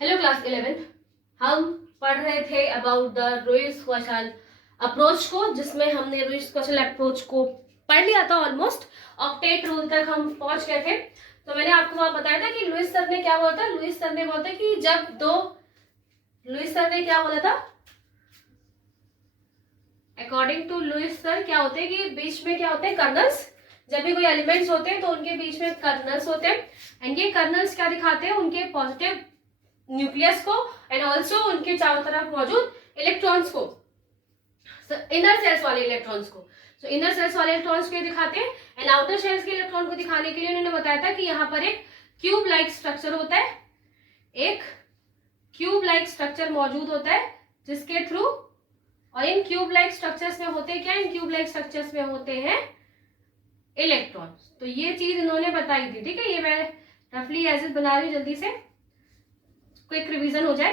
Hello class 11। हम पढ़ रहे थे about the Lewis question approach को, जिसमें हमने लुईस क्वेश्चन अप्रोच को पढ़ लिया था। ऑलमोस्ट ऑक्टेट रूल तक हम पहुंच गए थे। तो मैंने आपको वहां बताया था कि लुईस सर ने क्या बोला था। लुईस सर ने बोला था कि लुईस सर ने क्या बोला था, अकॉर्डिंग टू लुईस सर क्या होते हैं कि बीच में क्या होते हैं, कर्नल्स। जब भी कोई एलिमेंट्स होते हैं तो उनके बीच में कर्नल्स होते हैं, एंड ये कर्नल्स क्या दिखाते हैं, उनके पॉजिटिव न्यूक्लियस को एंड ऑल्सो उनके चारों तरफ मौजूद इलेक्ट्रॉन्स को, इनर सेल्स वाले इलेक्ट्रॉन्स को। सो इनर सेल्स वाले इलेक्ट्रॉन्स को दिखाते हैं, एंड आउटर सेल्स के इलेक्ट्रॉन को दिखाने के लिए उन्होंने बताया था कि यहाँ पर एक क्यूब लाइक स्ट्रक्चर होता है, एक क्यूब लाइक स्ट्रक्चर मौजूद होता है जिसके थ्रू, और इन क्यूब लाइक स्ट्रक्चर्स में होते हैं क्या, इन क्यूब लाइक स्ट्रक्चर्स में होते हैं इलेक्ट्रॉन्स। तो ये चीज इन्होंने बताई थी, ठीक है। ये मैं रफली एज इट बना रही हूँ, जल्दी से क्विक रिवीजन हो जाए।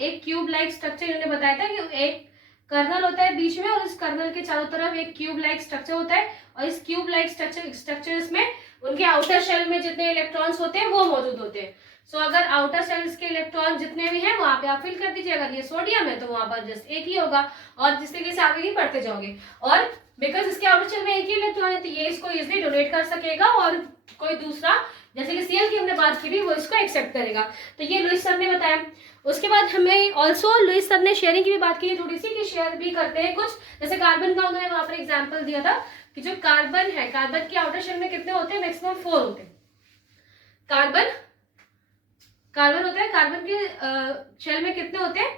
एक क्यूब लाइक स्ट्रक्चर इन्होंने बताया था कि एक कर्नल होता है बीच में, और इस कर्नल के चारों तरफ एक क्यूब लाइक स्ट्रक्चर होता है, और इस क्यूब लाइक स्ट्रक्चर्स में उनके आउटर शेल में जितने इलेक्ट्रॉन्स होते हैं वो मौजूद होते हैं। अगर आउटर सेल्स के इलेक्ट्रॉन जितने भी हैं वहां पे आप फिल कर दीजिए। अगर ये सोडियम है तो वहां पर जस्ट एक ही होगा, और जिस तरीके से आगे ही बढ़ते जाओगे, और बिकॉज इसके आउटर शेल में एक ही इलेक्ट्रॉन है तो ये इसको इजिली डोनेट कर सकेगा, और कोई दूसरा जैसे कि सीएल की हमने बात की थी वो इसको एक्सेप्ट करेगा। तो ये लुईस सर ने बताया। उसके बाद हमें ऑल्सो लुईस सर ने शेयरिंग की भी बात की है थोड़ी सी, कि शेयर भी करते हैं कुछ। जैसे कार्बन का उन्होंने वहां पर एग्जाम्पल दिया था कि जो कार्बन है, कार्बन के आउटर शेल में कितने होते हैं, मैक्सिमम 4 होते हैं। कार्बन होता है, कार्बन के शेल में कितने होते हैं,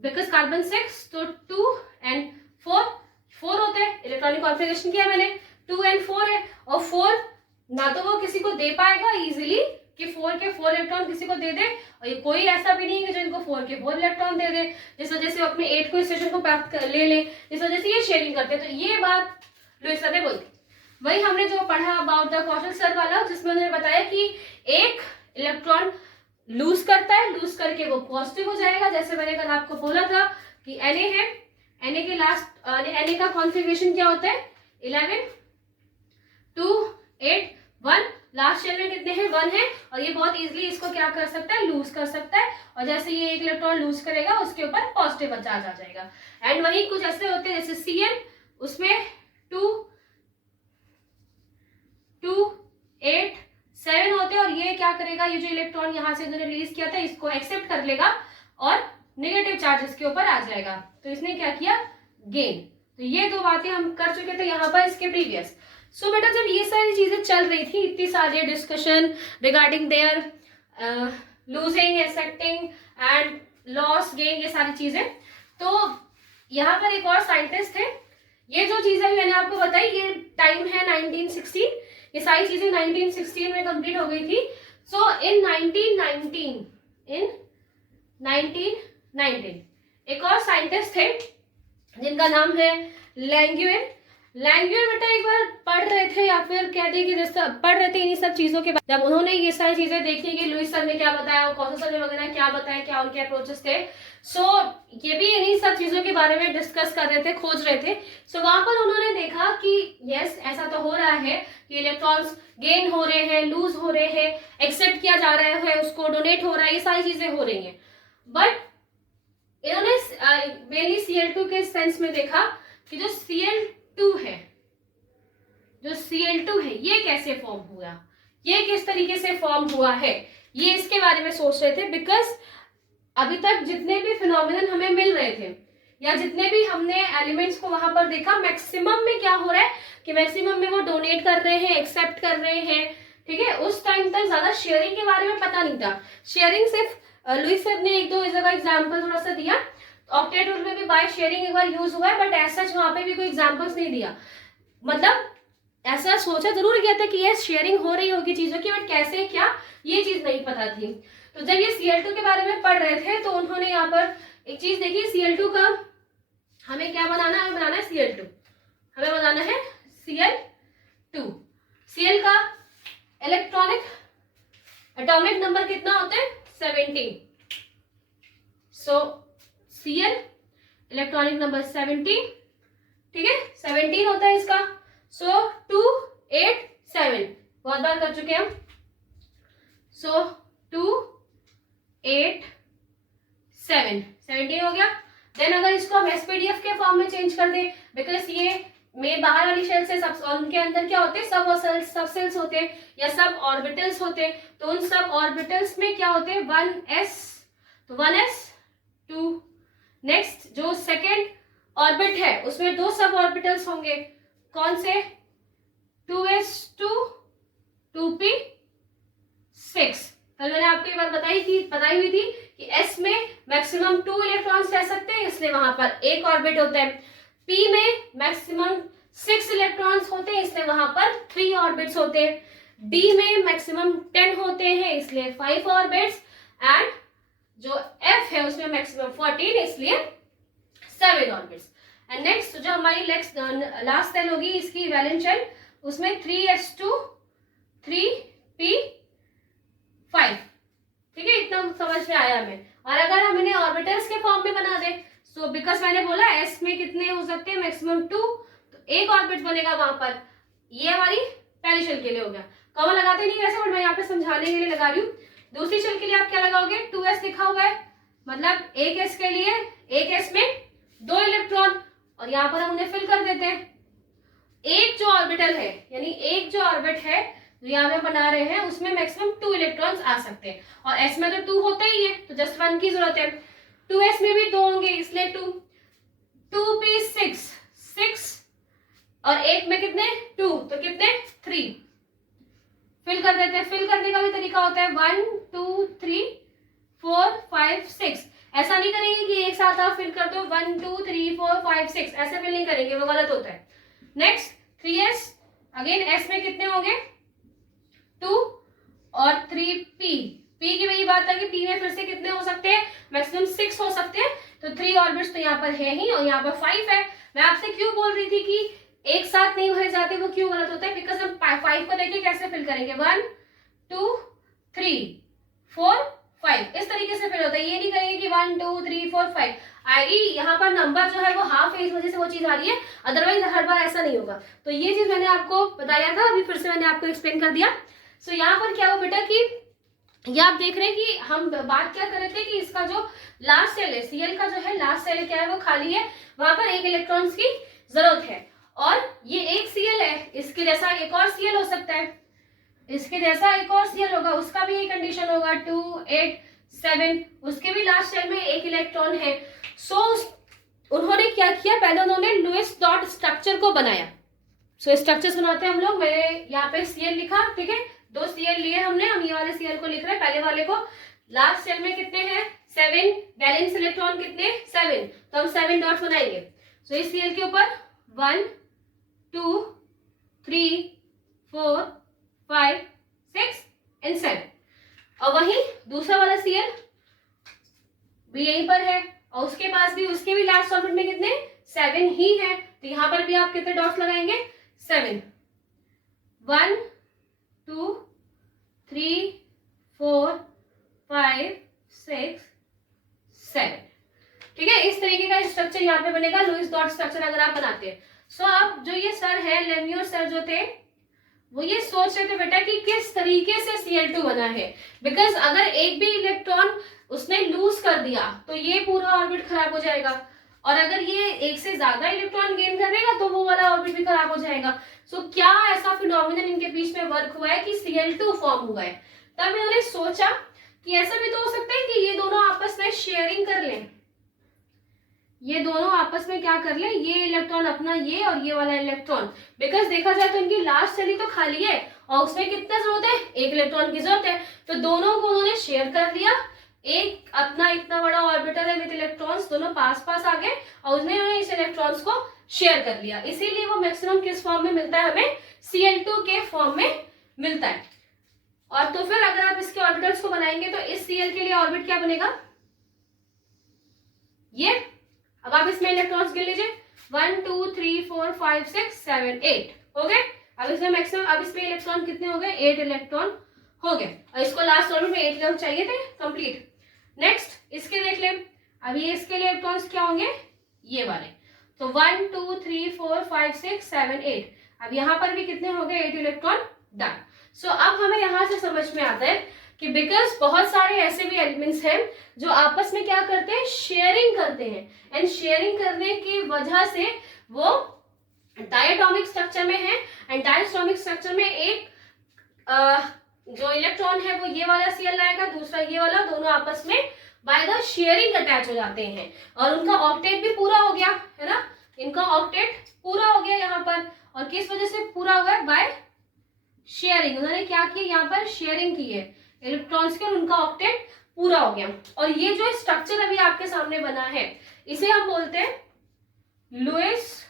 बिकॉज कार्बन 6 तो 2 एंड 4 होते हैं। इलेक्ट्रॉनिक कॉन्फ़िगरेशन किया मैंने, 2 एंड 4 है, और 4 ना तो वो किसी को दे पाएगा इजीली कि 4 के 4 इलेक्ट्रॉन किसी को दे दे, और ये कोई ऐसा भी नहीं है जो इनको 4 के 4 इलेक्ट्रॉन दे दे, जिस वजह से अपने 8 को स्टेशन को प्राप्त ले ले, जिस वजह से ये शेयरिंग करते हैं। तो ये बात लुईस सर ने बोली। वही हमने जो पढ़ा अबाउट द कौशल सर वाला, जिसमें उन्होंने बताया कि एक इलेक्ट्रॉन लूज करता है, लूज करके वो पॉजिटिव हो जाएगा। जैसे मैंने कल आपको बोला था कि Na है, Na के लास्ट Na का कॉन्फ़िगरेशन क्या होता है, 11 2 8 1। लास्ट शेल में कितने हैं, 1 है, और ये बहुत इजीली इसको क्या कर सकता है, लूज कर सकता है, और जैसे ये एक इलेक्ट्रॉन लूज करेगा उसके ऊपर पॉजिटिव चार्ज आ जाएगा। एंड वही कुछ ऐसे होते हैं जैसे Cl, उसमें 2 8 7 होते हैं, और ये क्या करेगा, ये जो इलेक्ट्रॉन यहाँ से इन्होंने रिलीज किया था इसको एक्सेप्ट कर लेगा और नेगेटिव चार्ज इसके ऊपर आ जाएगा। तो इसने क्या किया, गेन। तो ये दो बातें हम कर चुके थे यहाँ पर इसके प्रीवियस। बेटा जब ये सारी चीजें चल रही थी, इतनी सारी discussion regarding their losing, accepting and loss, gain, ये सारी चीजें, तो यहाँ पर एक और साइंटिस्ट थे। ये जो चीजें मैंने आपको बताई, ये टाइम है 1916, ये सारी चीजें 1916 में कंप्लीट हो गई थी। इन 1919 एक और साइंटिस्ट थे जिनका नाम है लैंगुएर। बेटा एक बार पढ़ रहे थे, या फिर कह दें कि पढ़ रहे थे इन्हीं सब चीजों के बाद, जब उन्होंने ये सारी चीजें देखी कि लुईस सर ने क्या बताया और कौशल सर ने वगैरह क्या बताया, क्या उनके अप्रोचेस थे। ये भी इन्हीं सब चीजों के बारे में डिस्कस कर रहे थे, खोज रहे थे। वहां पर उन्होंने देखा कि यस, ऐसा तो हो रहा है कि इलेक्ट्रॉन्स गेन हो रहे हैं, लूज हो रहे हैं, एक्सेप्ट किया जा रहा है, उसको डोनेट हो रहा है, ये सारी चीजें हो रही हैं। बट इन्होंने मेनली Cl2 के सेंस में देखा कि जो Cl2 है ये कैसे फॉर्म हुआ, ये किस तरीके से फॉर्म हुआ है, ये इसके बारे में सोच रहे थे। बिकॉज अभी तक जितने भी फिनोमिनन हमें मिल रहे थे, या जितने भी हमने एलिमेंट्स को वहां पर देखा, मैक्सिमम में क्या हो रहा है कि मैक्सिमम में वो डोनेट कर रहे हैं, एक्सेप्ट कर रहे हैं, ठीक है। उस टाइम तक ज्यादा शेयरिंग के बारे में पता नहीं था। शेयरिंग सिर्फ लुईस सर ने एक दो जगह एग्जाम्पल थोड़ा सा दिया, ऑक्टेट रूल में भी बाय शेयरिंग एक बार यूज हुआ है, बट ऐसा वहां पे भी कोई एग्जाम्पल्स नहीं दिया। मतलब ऐसा सोचा जरूर गया था कि ये शेयरिंग हो रही होगी चीजों की, बट कैसे क्या ये चीज नहीं पता थी। तो जब ये Cl2 के बारे में पढ़ रहे थे तो उन्होंने यहाँ पर एक चीज देखी, Cl2 का हमें क्या बनाना है, हमें बनाना है Cl2, हमें बनाना है Cl2। Cl का इलेक्ट्रॉनिक एटॉमिक नंबर कितना होता है, 17। Cl इलेक्ट्रॉनिक नंबर 17, ठीक है, 17 होता है इसका। 2 8 7 बहुत बार कर चुके हम। 2 8 7 17 हो गया। देन अगर इसको हम एसपीडीएफ के फॉर्म में चेंज कर दें, बिकॉज ये में बाहर वाली शेल से सब, और उनके अंदर क्या होते हैं, सब सेल्स होते हैं या सब ऑर्बिटल्स होते हैं। तो उन सब ऑर्बिटल्स में क्या होते हैं, 1s, तो 1s 2। नेक्स्ट जो सेकेंड ऑर्बिट है उसमें 2 सब ऑर्बिटल्स होंगे, कौन से, 2s2 2p6। कल मैंने आपको ये बात बताई हुई थी कि s में मैक्सिमम 2 इलेक्ट्रॉन्स रह सकते हैं, इसलिए वहां पर एक ऑर्बिट होता है। p में मैक्सिमम 6 इलेक्ट्रॉन्स होते हैं, इसलिए वहां पर 3 ऑर्बिट्स होते हैं। d में मैक्सिमम 10 होते हैं, इसलिए 5 ऑर्बिट्स। एंड जो f है उसमें मैक्सिमम 14, इसलिए 7 ऑर्बिट्स। एंड नेक्स्ट जो हमारी लास्ट सेल होगी इसकी वैलेंस शेल, उसमें 3s2 3p5। ठीक है, इतना समझ में आया हमें। और अगर हम इन्हें ऑर्बिटल्स के फॉर्म में बना दें, सो बिकॉज मैंने बोला s में कितने हो सकते हैं, मैक्सिमम 2, तो एक ऑर्बिट बनेगा वहां पर। ये हमारी पहली शेल के लिए हो गया। कॉमन लगाते नहीं वैसे, बट मैं यहाँ पे समझाने के लिए लगा रही हूँ। दूसरी शेल के लिए आप क्या लगाओगे, 2s लिखा हुआ है, मतलब एक s के लिए, एक s में 2 इलेक्ट्रॉन, और यहाँ पर हम उन्हें फिल कर देते हैं। एक जो ऑर्बिटल है, यानी एक जो ऑर्बिट है जो यहाँ पे बना रहे हैं, उसमें मैक्सिमम 2 इलेक्ट्रॉन्स आ सकते हैं, और s में तो 2 होता ही है, तो जस्ट 1 की जरूरत है। 2s में भी 2 होंगे, इसलिए 2 2p6 6, और एक में कितने 2, तो कितने 3। फिल कर देते हैं। फिल करने का भी तरीका होता है 1 2 3 4 5 6। ऐसा नहीं करेंगे कि एक साथ आप फिल कर दो 1 2 3 4 5 6, ऐसे फिल नहीं करेंगे, वो गलत होता है। नेक्स्ट 3s, अगेन s में कितने होंगे 2 और 3p। p की वही बात है कि p में फिर से कितने हो सकते हैं, मैक्सिमम 6 हो सकते हैं, तो 3 ऑर्बिट्स तो यहाँ पर है ही, और यहाँ पर 5 है। मैं आपसे क्यों बोल रही थी कि एक साथ नहीं हो जाते, वो क्यों गलत होता है, बिकॉज हम 5 को लेके कैसे फिल करेंगे, 1 2 3 4 5, इस तरीके से फिल होता है। ये नहीं करेंगे कि 1 2 3 4 5 आएगी, यहाँ पर नंबर जो है वो हाफ है, इस वजह से वो चीज आ रही है, अदरवाइज हर बार ऐसा नहीं होगा। तो ये चीज मैंने आपको बताया था, अभी फिर से मैंने आपको एक्सप्लेन कर दिया। सो यहाँ पर क्या हो बेटा कि ये आप देख रहे हैं कि हम बात क्या कर रहे थे कि इसका जो लास्ट सेल है, सीएल का जो है लास्ट सेल क्या है, वो खाली है, वहां पर 1 इलेक्ट्रॉन्स की जरूरत है। और ये एक सीएल है, इसके जैसा एक और सीएल हो सकता है, इसके जैसा एक और सीएल होगा, उसका भी एक कंडीशन होगा 2 8 7, उसके भी लास्ट सेल में 1 इलेक्ट्रॉन है। सो उन्होंने क्या किया, पहले उन्होंने लुईस डॉट स्ट्रक्चर को बनाया। सो स्ट्रक्चर्स बनाते हैं हम लोग, मैंने यहाँ पे सीएल लिखा, ठीक है, 2 सीएल लिए हमने, हम ये वाले सीएल को लिख रहे हैं, पहले वाले को। लास्ट सेल में कितने हैं 7, वैलेंस इलेक्ट्रॉन कितने 7, तो हम 7 डॉट्स बनाएंगे। सो इस सीएल के ऊपर 1 2 3 4 5 6 एंड 7, और वही दूसरा वाला सीएल भी यहीं पर है, और उसके पास भी, उसके भी लास्ट ऑर्बिट में कितने 7 ही है, तो यहां पर भी आप कितने डॉट्स लगाएंगे 7, 1 2 3 4 5 6 7। ठीक है, इस तरीके का स्ट्रक्चर यहाँ पे बनेगा, लुईस डॉट स्ट्रक्चर अगर आप बनाते हैं। सो आप जो ये सर है, लेमियोर सर जो थे, वो ये सोच रहे थे बेटा कि किस तरीके से Cl2 बना है, बिकॉज अगर एक भी इलेक्ट्रॉन उसने लूज कर दिया तो ये पूरा ऑर्बिट खराब हो जाएगा, और अगर ये एक से ज्यादा इलेक्ट्रॉन गेन करेगा तो वो वाला ऑर्बिट भी खराब हो जाएगा। सो क्या ऐसा फिनोमिनन इनके बीच में वर्क हुआ है कि Cl2 फॉर्म हुआ है। तब इन्होंने सोचा कि ऐसा भी तो हो सकता है कि ये दोनों आपस में शेयरिंग कर लें, ये दोनों आपस में क्या कर ले, ये इलेक्ट्रॉन अपना ये और ये वाला इलेक्ट्रॉन, बिकॉज देखा जाए तो इनकी लास्ट सेल ही तो खाली है और उसमें कितना जरूरत है, 1 इलेक्ट्रॉन की जरूरत है, तो दोनों को उन्होंने शेयर कर लिया। एक अपना इतना बड़ा ऑर्बिटल है विद इलेक्ट्रॉन्स, दोनों पास पास आ गए और उन्होंने इस इलेक्ट्रॉन्स को शेयर कर लिया, इसीलिए वो मैक्सिमम किस फॉर्म में मिलता है हमें, Cl2 के फॉर्म में मिलता है। और तो फिर अगर आप इसके ऑर्बिटल्स को बनाएंगे तो इस Cl के लिए ऑर्बिट क्या बनेगा, ये। अब आप इसमें इलेक्ट्रॉन्स गिन लीजिए, 1 2 3 4 5 6 7 8 हो गए। अब इसमें मैक्सिमम, अब इसमें इलेक्ट्रॉन कितने हो गए, 8 इलेक्ट्रॉन हो गए, और इसको लास्ट ऑर्बिट में 8 इलेक्ट्रॉन चाहिए थे, कंप्लीट। नेक्स्ट इसके देख ले, अब ये इसके लिए इलेक्ट्रॉन्स क्या होंगे, ये वाले, तो 1 2 3 4 5 6 7 8, अब यहाँ पर भी कितने हो गए, 8 इलेक्ट्रॉन, डन। सो अब हमें यहाँ से समझ में आता है कि बिकॉज बहुत सारे ऐसे भी एलिमेंट्स हैं जो आपस में क्या करते हैं, शेयरिंग करते हैं, एंड शेयरिंग करने की वजह से वो डायटोमिक स्ट्रक्चर में है, एंड डायटोमिक स्ट्रक्चर में एक जो इलेक्ट्रॉन है वो ये वाला Cl लाएगा, दूसरा ये वाला, दोनों आपस में बाय द शेयरिंग अटैच हो जाते हैं, और उनका ऑक्टेट भी पूरा हो गया है ना, इनका ऑक्टेट पूरा हो गया यहाँ पर। और किस वजह से पूरा हुआ है, बाय शेयरिंग। उन्होंने क्या किया, यहाँ पर शेयरिंग की है इलेक्ट्रॉन्स के, और उनका ऑक्टेट पूरा हो गया। और ये जो स्ट्रक्चर अभी आपके सामने बना है इसे हम बोलते हैं लुईस,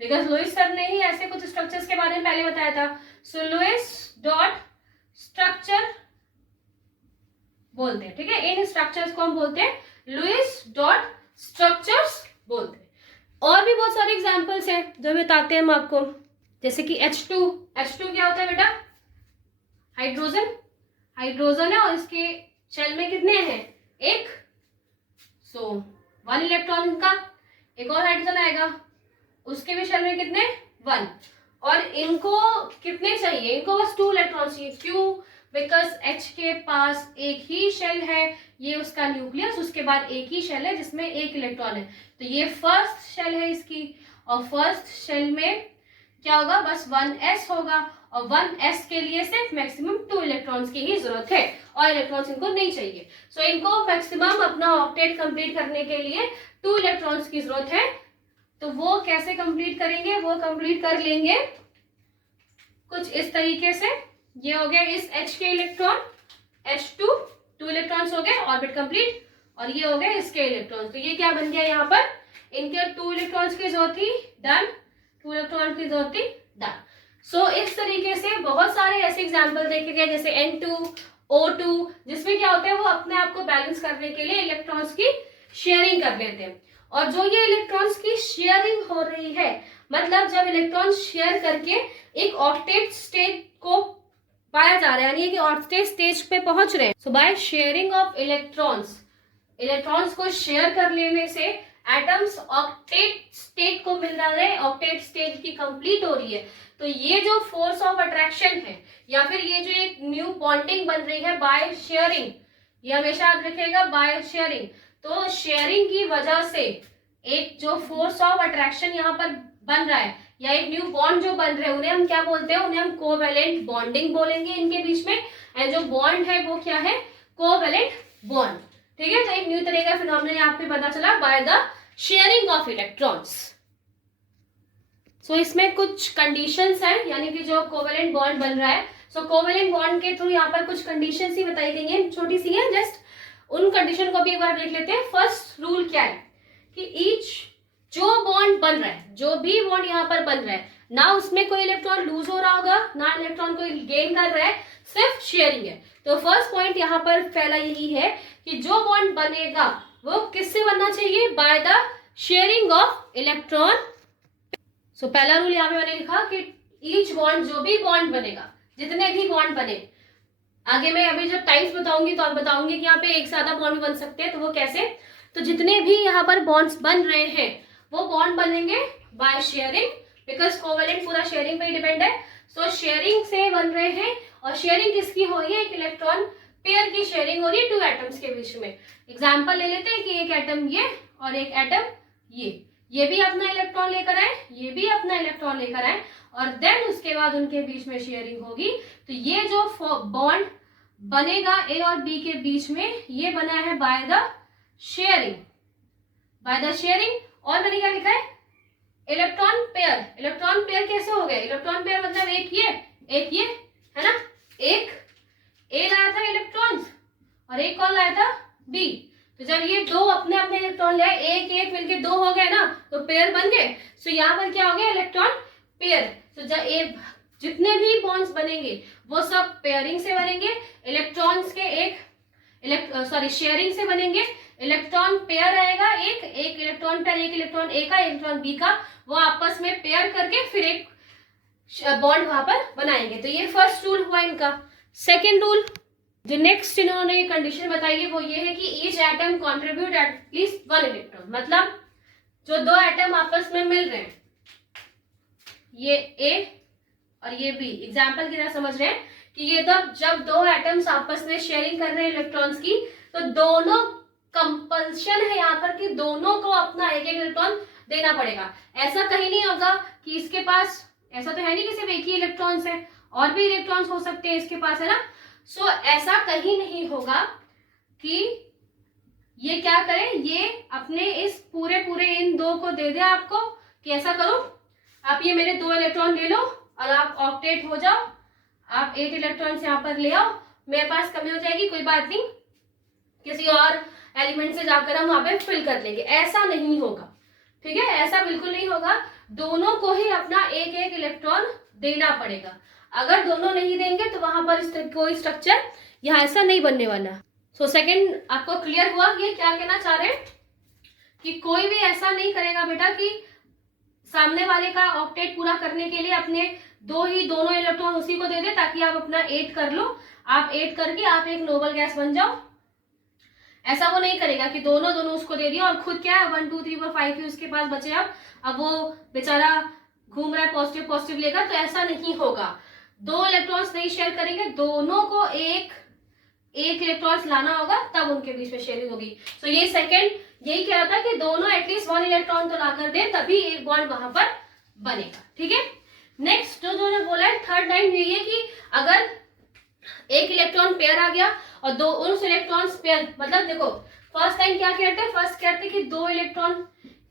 बिकॉज लुईस सर ने ही ऐसे कुछ स्ट्रक्चर्स के बारे में पहले बताया था। सो लुईस डॉट स्ट्रक्चर बोलते हैं, ठीक है, इन स्ट्रक्चर्स को हम बोलते हैं लुईस डॉट स्ट्रक्चर्स बोलते हैं। और भी बहुत सारे एग्जांपल्स हैं जो बताते हैं हम आपको, जैसे कि H2 क्या होता है बेटा, हाइड्रोजन है, और इसके शेल में कितने हैं, एक, सो 1 इलेक्ट्रॉन का, एक और हाइड्रोजन आएगा उसके भी शेल में कितने, 1, और इनको कितने चाहिए, इनको बस 2 इलेक्ट्रॉन चाहिए। क्यों, बिकॉज H के पास एक ही शेल है, ये उसका न्यूक्लियस, उसके बाद एक ही शेल है जिसमें एक इलेक्ट्रॉन है, तो ये फर्स्ट शेल है इसकी, और फर्स्ट शेल में क्या होगा, बस 1s होगा, और 1s के लिए सिर्फ मैक्सिमम 2 इलेक्ट्रॉन्स की ही जरूरत है, और इलेक्ट्रॉन्स इनको नहीं चाहिए। सो इनको मैक्सिमम अपना ऑक्टेट कंप्लीट करने के लिए 2 इलेक्ट्रॉन्स की जरूरत है। तो वो कैसे कंप्लीट करेंगे, वो कंप्लीट कर लेंगे कुछ इस तरीके से। ये हो गया इस H के इलेक्ट्रॉन, H2 2 इलेक्ट्रॉन्स हो गए, ऑर्बिट कंप्लीट, और ये हो गए इसके इलेक्ट्रॉन्स। तो ये क्या बन गया, यहाँ पर इनके 2 इलेक्ट्रॉन्स की जरूरत थी, डन, 2 इलेक्ट्रॉन की जरूरत थी, डन। सो इस तरीके से बहुत सारे ऐसे एग्जाम्पल देखे गए, जैसे N2O2, जिसमें क्या होता है, वो अपने आप को बैलेंस करने के लिए इलेक्ट्रॉन्स की शेयरिंग कर लेते हैं। और जो ये इलेक्ट्रॉन्स की शेयरिंग हो रही है, मतलब जब इलेक्ट्रॉन शेयर करके एक ऑक्टेट स्टेट को पाया जा रहा है, यानी कि ऑक्टेट स्टेज पे पहुंच रहे हैं। सो बाय शेयरिंग ऑफ इलेक्ट्रॉन्स को शेयर कर लेने से एटम्स ऑक्टेट स्टेट को मिल रहा है, ऑक्टेट स्टेज की कंप्लीट हो रही है। तो ये जो फोर्स ऑफ अट्रैक्शन है, या फिर ये जो एक न्यू बॉन्डिंग बन रही है बाय शेयरिंग, ये हमेशा याद रखिएगा, बाय शेयरिंग। तो शेयरिंग की वजह से एक जो फोर्स ऑफ अट्रैक्शन यहाँ पर बन रहा है, या एक न्यू बॉन्ड जो बन रहे हैं, उन्हें हम क्या बोलते हैं, उन्हें हम कोवेलेंट बॉन्डिंग बोलेंगे इनके बीच में। एंड जो बॉन्ड है वो क्या है, कोवेलेंट बॉन्ड, ठीक है। तो एक न्यू तरह का फिनोमेनन यहाँ पे पता चला by the sharing of electrons. So इसमें कुछ कंडीशंस हैं, यानी कि जो कोवेलेंट बॉन्ड बन रहा है, सो कोवेलेंट बॉन्ड के थ्रू यहाँ पर कुछ कंडीशंस ही बताई गई हैं, छोटी सी है, जस्ट उन कंडीशन को भी एक बार देख लेते हैं। फर्स्ट रूल क्या है कि ईच जो बॉन्ड बन रहा है, जो भी बॉन्ड यहाँ पर बन रहा है, ना उसमें कोई इलेक्ट्रॉन लूज हो रहा होगा, ना इलेक्ट्रॉन कोई गेन कर रहा है, सिर्फ शेयरिंग है। तो फर्स्ट पॉइंट यहाँ पर पहला यही है कि जो बॉन्ड बनेगा वो किससे बनना चाहिए, by the sharing of electron. So पहला रूल यहाँ पे मैंने लिखा कि ईच बॉन्ड, जो भी बॉन्ड बनेगा, जितने भी बॉन्ड बने, आगे मैं अभी जब टाइप्स बताऊंगी तो आप बताऊंगी कि यहाँ पे एक सादा बॉन्ड बन सकते हैं, तो वो कैसे। तो जितने भी यहाँ पर बॉन्ड्स बन रहे हैं वो बॉन्ड बनेंगे बाय शेयरिंग, बिकॉज कोवेलेंट पूरा शेयरिंग पे ही डिपेंड है। सो शेयरिंग से बन रहे हैं, और शेयरिंग किसकी हो रही है, एक इलेक्ट्रॉन पेयर की शेयरिंग हो रही है 2 एटम्स के बीच में। एग्जाम्पल ले लेते हैं कि एक एटम ये और एक एटम ये भी अपना इलेक्ट्रॉन लेकर आए, ये भी अपना इलेक्ट्रॉन लेकर आए, और देन उसके बाद उनके बीच में शेयरिंग होगी। तो ये जो बॉन्ड बनेगा ए और बी के बीच में, ये बना है बाय द शेयरिंग, और मैंने क्या लिखा है, इलेक्ट्रॉन पेयर कैसे हो गए, इलेक्ट्रॉन पेयर मतलब एक ये है ना, एक ए लाया था इलेक्ट्रॉन्स और एक कौन लाया था, बी। तो जब ये दो अपने अपने इलेक्ट्रॉन ले, एक एक मिलके 2 हो गए ना, तो पेयर बन गए। सो यहाँ पर क्या हो गया, इलेक्ट्रॉन पेयर। तो जब जितने भी बॉन्ड्स बनेंगे वो सब पेयरिंग से बनेंगे, इलेक्ट्रॉन्स के शेयरिंग से बनेंगे। इलेक्ट्रॉन पेयर आएगा, एक इलेक्ट्रॉन पेयर, एक इलेक्ट्रॉन ए का, इलेक्ट्रॉन बी का, वो आपस में पेयर करके फिर एक बॉन्ड वहां पर बनाएंगे। तो ये फर्स्ट रूल हुआ इनका। सेकेंड रूल जो नेक्स्ट इन्होंने कंडीशन बताई है वो ये है कि each atom contribute at least 1 electron, मतलब जो 2 एटम आपस में मिल रहे हैं, ये ए और ये बी, एग्जाम्पल की तरह समझ रहे हैं कि ये जब दो एटम्स आपस में शेयरिंग कर रहे हैं इलेक्ट्रॉन्स की, तो दोनों कंपल्शन है यहाँ पर कि दोनों को अपना एक एक इलेक्ट्रॉन देना पड़ेगा। ऐसा कहीं नहीं होगा कि इसके पास, ऐसा तो है नहीं कि सिर्फ एक ही इलेक्ट्रॉन्स है, और भी इलेक्ट्रॉन्स हो सकते हैं इसके पास, है ना। सो ऐसा कहीं नहीं होगा कि ये क्या करे, ये अपने इस पूरे इन दो को दे दे आपको कि ऐसा करो, आप ये मेरे 2 इलेक्ट्रॉन ले लो और आप ऑक्टेट हो जाओ, आप 8 इलेक्ट्रॉन्स यहाँ पर ले आओ, मेरे पास कमी हो जाएगी, कोई बात नहीं, किसी और एलिमेंट से जाकर हम वहां पे फिल कर लेंगे। ऐसा नहीं होगा, ठीक है, ऐसा बिल्कुल नहीं होगा। दोनों को ही अपना एक एक इलेक्ट्रॉन देना पड़ेगा। अगर दोनों नहीं देंगे तो वहां पर कोई स्ट्रक्चर यहाँ ऐसा नहीं बनने वाला। सो सेकंड आपको क्लियर हुआ ये क्या कहना चाह रहे हैं कि कोई भी ऐसा नहीं करेगा बेटा कि सामने वाले का ऑक्टेट पूरा करने के लिए अपने दोनों इलेक्ट्रॉन उसी को दे दे ताकि आप अपना 8 कर लो, आप 8 करके आप एक नोबल गैस बन जाओ। ऐसा वो नहीं करेगा कि दोनों उसको दे दिया और खुद क्या है 1 2 3 4 5 ही उसके पास बचे। अब वो बेचारा घूम रहा है पॉजिटिव लेकर, तो ऐसा नहीं होगा। 2 इलेक्ट्रॉन्स नहीं शेयर करेंगे, दोनों को एक इलेक्ट्रॉन्स लाना होगा, तब उनके बीच में शेयरिंग होगी। सो ये सेकंड यही कह रहा था कि दोनों एटलीस्ट 1 इलेक्ट्रॉन तो लाकर दे, तभी एक बॉन्ड वहां पर बनेगा, ठीक है। नेक्स्ट जो बोला है थर्ड लाइन यही है कि अगर एक इलेक्ट्रॉन पेयर आ गया और दो उस इलेक्ट्रॉन्स पेयर, मतलब देखो फर्स्ट लाइन क्या कहते हैं, फर्स्ट कहते हैं कि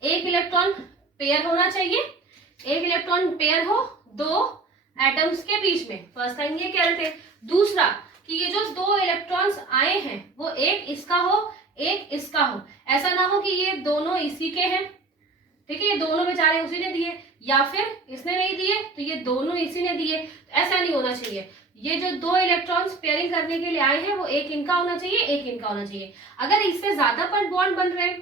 एक इलेक्ट्रॉन पेयर होना चाहिए, एक इलेक्ट्रॉन पेयर हो 2 एटम्स के बीच में, फर्स्ट लाइन ये कह रहे थे। दूसरा कि ये जो 2 इलेक्ट्रॉन्स आए हैं वो एक इसका हो एक इसका हो, ऐसा ना हो कि ये दोनों इसी के हैं, ठीक है, ये दोनों बेचारे उसी ने दिए, या फिर इसने नहीं दिए तो ये दोनों इसी ने दिए, ऐसा नहीं होना चाहिए। ये जो 2 इलेक्ट्रॉन्स पेयरिंग करने के लिए आए हैं वो एक इनका होना चाहिए एक इनका होना चाहिए। अगर इससे ज्यादा पर बॉन्ड बन रहे हैं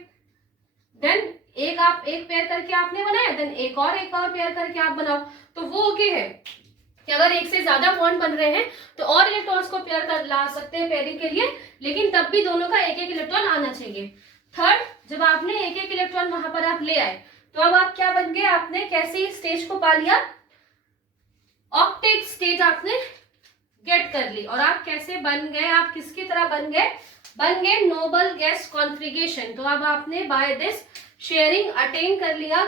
देन एक पेयर करके आपने बनाया, देन एक और पेयर करके आप बनाओ, तो वो ओके है कि अगर एक से ज्यादा बॉन्ड बन रहे हैं तो और इलेक्ट्रॉन्स को पेयर कर ला सकते हैं पेयरिंग के लिए, लेकिन तब भी दोनों का एक एक इलेक्ट्रॉन आना चाहिए। थर्ड, जब आपने एक एक इलेक्ट्रॉन वहां पर आप ले आए तो अब आप क्या बन गए, आपने कैसी स्टेज को पा लिया, ऑक्टेट स्टेज आपने गेट कर ली। और आप कैसे बन गए, आप किसकी तरह बन गए नोबल गैस कॉन्फ़िगरेशन। तो अब आपने बाय दिस शेयरिंग अटेन कर लिया,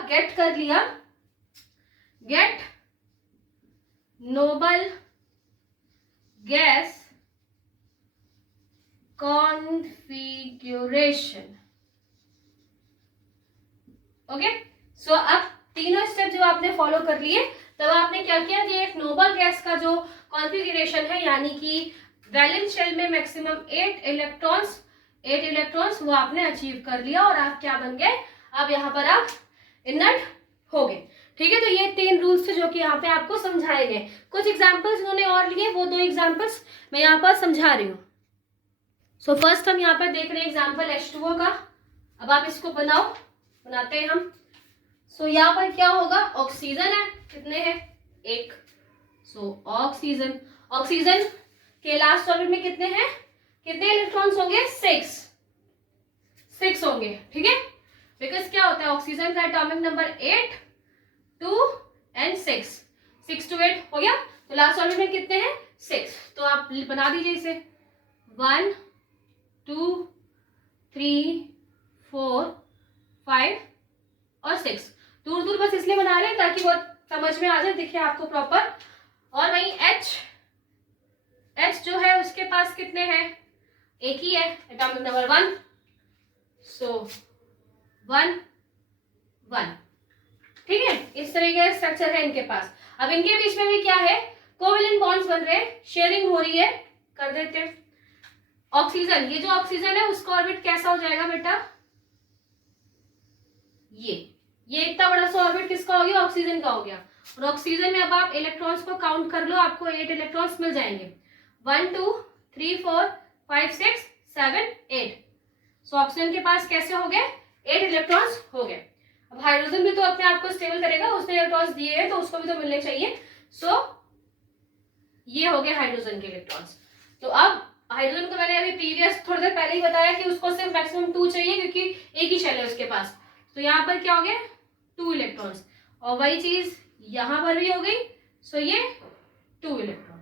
get noble gas configuration. Okay, so अब तीनों स्टेप जो आपने फॉलो कर लिए, तब आपने क्या किया कि एक नोबल गैस का जो कॉन्फ़िगरेशन है, यानी कि वैलेंस शेल में मैक्सिमम 8 इलेक्ट्रॉन्स वो आपने अचीव कर लिया और आप क्या बन गए, अब यहाँ पर आप इनर्ट हो गए, ठीक है। तो ये 3 रूल्स थे जो कि यहाँ पे आपको समझाए गए। कुछ एग्जाम्पल्स उन्होंने और लिए, वो 2 एग्जाम्पल्स मैं यहाँ पर समझा रही हूँ। सो फर्स्ट हम यहाँ पर देख रहे हैं एग्जाम्पल H2O का। अब आप इसको बनाते हैं हम। सो यहाँ पर क्या होगा, ऑक्सीजन है, कितने हैं 1। सो ऑक्सीजन के लास्ट ऑर्बिट में कितने हैं, कितने इलेक्ट्रॉन्स होंगे, 6 होंगे, ठीक है। बिकॉज क्या होता है ऑक्सीजन का एटॉमिक नंबर 8 2 and 6 to 8 हो गया, तो लास्ट ऑर्बिट में कितने हैं 6। तो आप बना दीजिए इसे 1 2 3 4 5 और 6। दूर बस इसलिए बना रहे हैं ताकि वो समझ में आ जाए, दिखे आपको प्रॉपर। और वहीं H जो है उसके पास कितने हैं, एक ही है, एटॉमिक नंबर 1। सो 1 1, ठीक है। इस तरीके का स्ट्रक्चर है इनके पास। अब इनके बीच में भी क्या है, कोवेलेंट बॉन्ड्स बन रहे हैं, शेयरिंग हो रही है, कर देते हैं। ऑक्सीजन, ये जो ऑक्सीजन है उसका ऑर्बिट कैसा हो जाएगा बेटा, ये इतना बड़ा सा ऑर्बिट किसका हो गया, ऑक्सीजन का हो गया। और ऑक्सीजन में अब आप इलेक्ट्रॉन्स को काउंट कर लो, आपको 8 इलेक्ट्रॉन्स मिल जाएंगे, 1 2 3 4 5 6 7 8। सो ऑक्सीजन के पास कैसे हो गए, 8 इलेक्ट्रॉन्स हो गए। अब हाइड्रोजन भी तो अपने आप को स्टेबल करेगा, उसने इलेक्ट्रॉन्स दिए हैं तो उसको भी तो मिलने चाहिए। सो ये हो गए हाइड्रोजन के इलेक्ट्रॉन्स। तो अब हाइड्रोजन को मैंने अभी प्रीवियस थोड़ी देर पहले ही बताया कि उसको सिर्फ मैक्सिमम 2 चाहिए क्योंकि एक ही शेल है उसके पास। तो यहाँ पर क्या हो गया 2 इलेक्ट्रॉन्स, और वही चीज यहाँ पर भी हो गई। सो ये 2 इलेक्ट्रॉन।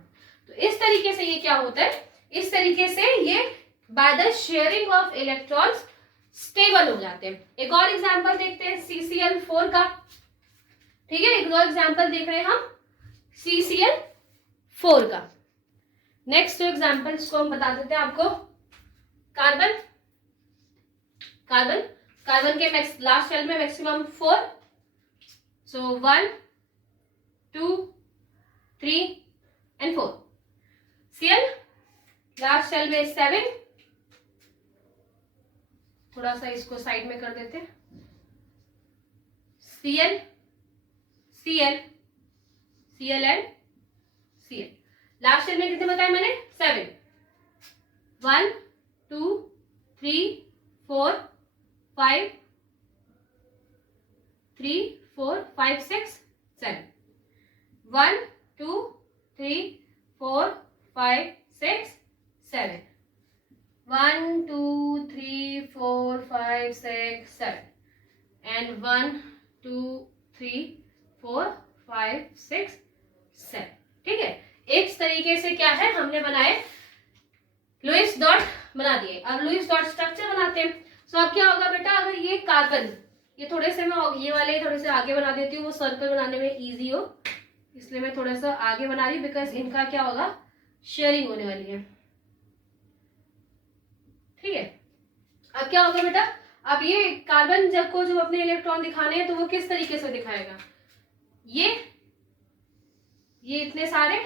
तो तो इस तरीके से ये क्या होता है, इस तरीके से ये bye the sharing of electrons stable हो जाते हैं। एक और एग्जांपल देखते हैं CCl4 का, ठीक है, एक और एग्जांपल देख रहे हैं हम CCl4 का। नेक्स्ट जो एग्जांपल इसको हम बता देते हैं आपको, कार्बन के लास्ट शेल में maximum 4, so 1 2 3 and 4। Cl last shell में 7, थोड़ा सा इसको साइड में कर देते हैं। Cl and Cl last shell में कितने बताए मैंने, 7, 1 2 3 4 5 3 4 5 6 7, 1 2 3 4 5 6 7, 1 2 3 4 5 6 7 and 1 2 3 4 5 6 7। ठीक है, इस तरीके से क्या है हमने बनाए, लुईस डॉट बना दिए। अब लुईस डॉट स्ट्रक्चर बनाते हैं। सो अब क्या होगा बेटा, अगर ये कार्बन, ये थोड़े से मैं ये वाले थोड़े से आगे बना देती हूँ, वो सर्कल बनाने में इजी हो, इसलिए मैं थोड़ा सा आगे बना रही हूँ, बिकॉज इनका क्या होगा, शेयरिंग होने वाली है। ठीक है, अब क्या होगा बेटा, अब ये कार्बन जब अपने इलेक्ट्रॉन दिखाने हैं तो वो किस तरीके से दिखाएगा, ये इतने सारे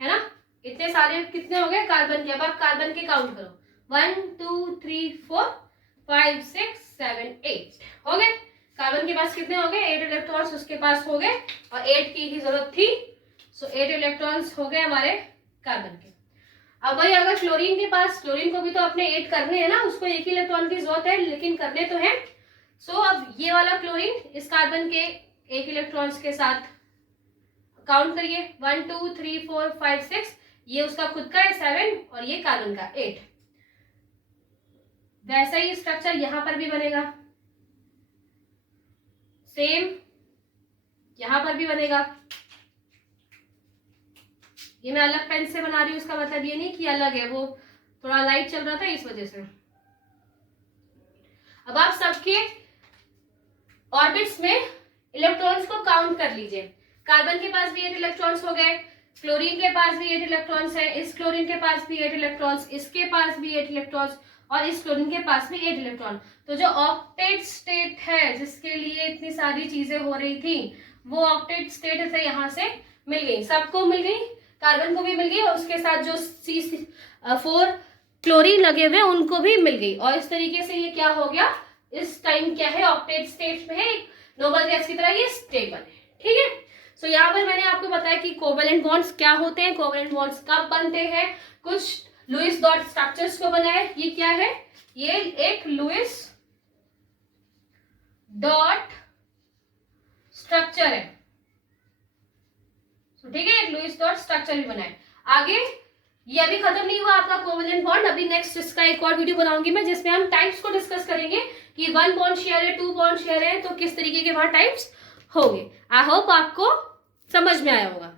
है ना, इतने सारे कितने हो गए कार्बन के। अब आप कार्बन के काउंट करो, 1 2 3 4 5 6 7 8 हो गए। कार्बन के पास कितने हो गए, 8 इलेक्ट्रॉन्स उसके पास हो गए, और 8 की ही जरूरत थी, सो 8 इलेक्ट्रॉन्स हो गए हमारे कार्बन के। अब भाई अगर क्लोरीन के पास, क्लोरीन को भी तो अपने 8 करने हैं ना, उसको 1 ही इलेक्ट्रॉन की जरूरत है, लेकिन करने तो है। सो अब ये वाला क्लोरीन इस कार्बन के 1 इलेक्ट्रॉन्स के साथ काउंट करिए, 1 2 3 4 5 6, ये उसका खुद का है 7 और ये कार्बन का 8। वैसा ही स्ट्रक्चर यहां पर भी बनेगा, सेम यहां पर भी बनेगा। ये मैं अलग पेन से बना रही हूँ, इसका मतलब ये नहीं कि अलग है, वो थोड़ा लाइट चल रहा था इस वजह से। अब आप सबके ऑर्बिट्स में इलेक्ट्रॉन्स को काउंट कर लीजिए। कार्बन के पास भी 8 इलेक्ट्रॉन्स हो गए, क्लोरीन के पास भी 8 इलेक्ट्रॉन्स है, इस क्लोरीन के पास भी 8 इलेक्ट्रॉन्स, इसके पास भी 8 इलेक्ट्रॉन्स, और इस क्लोरीन के पास भी 8 इलेक्ट्रॉन। तो जो ऑक्टेट स्टेट है, जिसके लिए इतनी सारी चीजें हो रही थी, वो ऑक्टेट स्टेट से यहाँ से मिल गई, सबको मिल गई, कार्बन को भी मिल गई, और उसके साथ जो C4 क्लोरीन लगे हुए उनको भी मिल गई। और इस तरीके से ये क्या हो गया, इस टाइम क्या है, ऑक्टेट स्टेट में है, नोबल गैस की तरह ये स्टेबल है। ठीक है, सो यहाँ पर मैंने आपको बताया कि कोवेलेंट बॉन्ड्स क्या होते हैं, कोवेलेंट बॉन्ड्स कब बनते हैं, कुछ लुईस डॉट स्ट्रक्चर्स को बनाया। ये क्या है, ये एक लुईस डॉट स्ट्रक्चर है, ठीक है, एक लुईस डॉट स्ट्रक्चर भी बनाए। आगे ये अभी खत्म नहीं हुआ आपका कोवेलेंट बॉन्ड, अभी नेक्स्ट इसका एक और वीडियो बनाऊंगी मैं, जिसमें हम टाइप्स को डिस्कस करेंगे कि 1 बॉन्ड शेयर है, 2 बॉन्ड शेयर है, तो किस तरीके के वहां टाइप्स होंगे। आई होप आपको समझ में आया होगा।